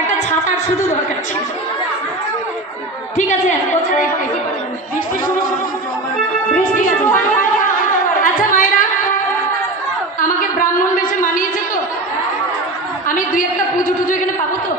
একটা ছাতার শুধু দরকার ছিল। ঠিক আছে, বৃষ্টি শুরু, বৃষ্টি আছে। আচ্ছা মায়েরা, আমাকে ব্রাহ্মণ বেশে মানিয়েছে তো? আমি দুই একটা পুজো টুজো এখানে পাবো তো?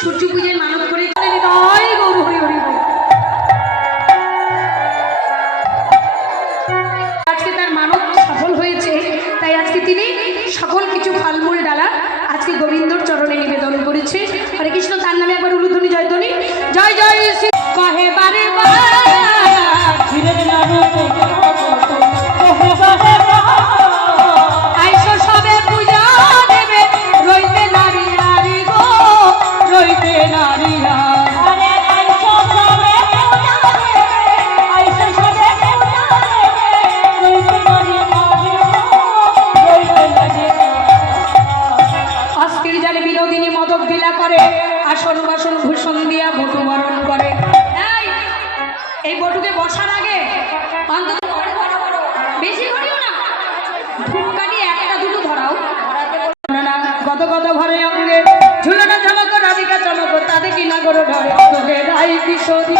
সূর্য পূজায় মানব করে আজকে তার মানব সফল হয়েছে, তাই আজকে তিনি সকল কিছু ফলমূল ডালা আজকে গোবিন্দর চরণে নিবেদন করেছে। হরে কৃষ্ণ, তার নামে একবার উলুধ্বনি জয়ধ্বনি, জয় জয় শ্রী কহে বারে আইসো সবে পূজা দেবে, রইতে নারী নারী গো, রইতে নারী অস্থির জালে বিনোদিনী মদক বিলাপ করে, আসন বাসন ভূষণ দিয়া বটু বরণ করে। এই বটুকে বসার আগে অন্তত বেশি ধরিও না, ধূপকাঠি একটা দুটো ধরাও। গত গত ঘরে অঙ্গে ঝুলনা চমক রাধিকা চমক, তাদের কিনা করো ধরে রাই কিশোরী।